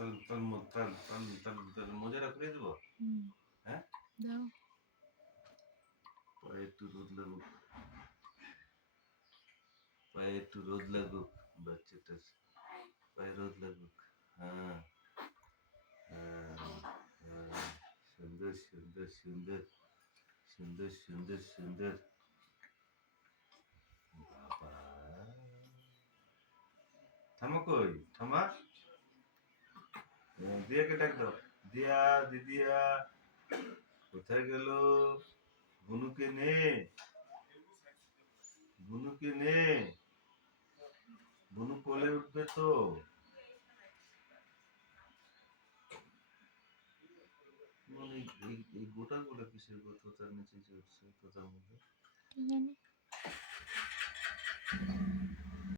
তাল মোজাটা খুলে দেবো। হ্যাঁ, দাও। পায়ে একটু রোদ লাগুক, পায়ে একটু রোদ লাগুক, বাচ্চাটার পায়ে রোদ লাগুক। হ্যাঁ, হ্যাঁ, হ্যাঁ, সুন্দর সুন্দর সুন্দর সুন্দর সুন্দর সুন্দর। বাবা, থামো কই, থামা। দিয়াকে ডাক দাও। দিয়া, দিদিয়া কোথায় গেল? বুনুকে নে, বুনুকে নে, বুনু কোলে উঠবে তো। মানে এই গোটা গোটা কিসের গো? তোতার নিচে চড়ছে, তোতার মধ্যে কি জানি।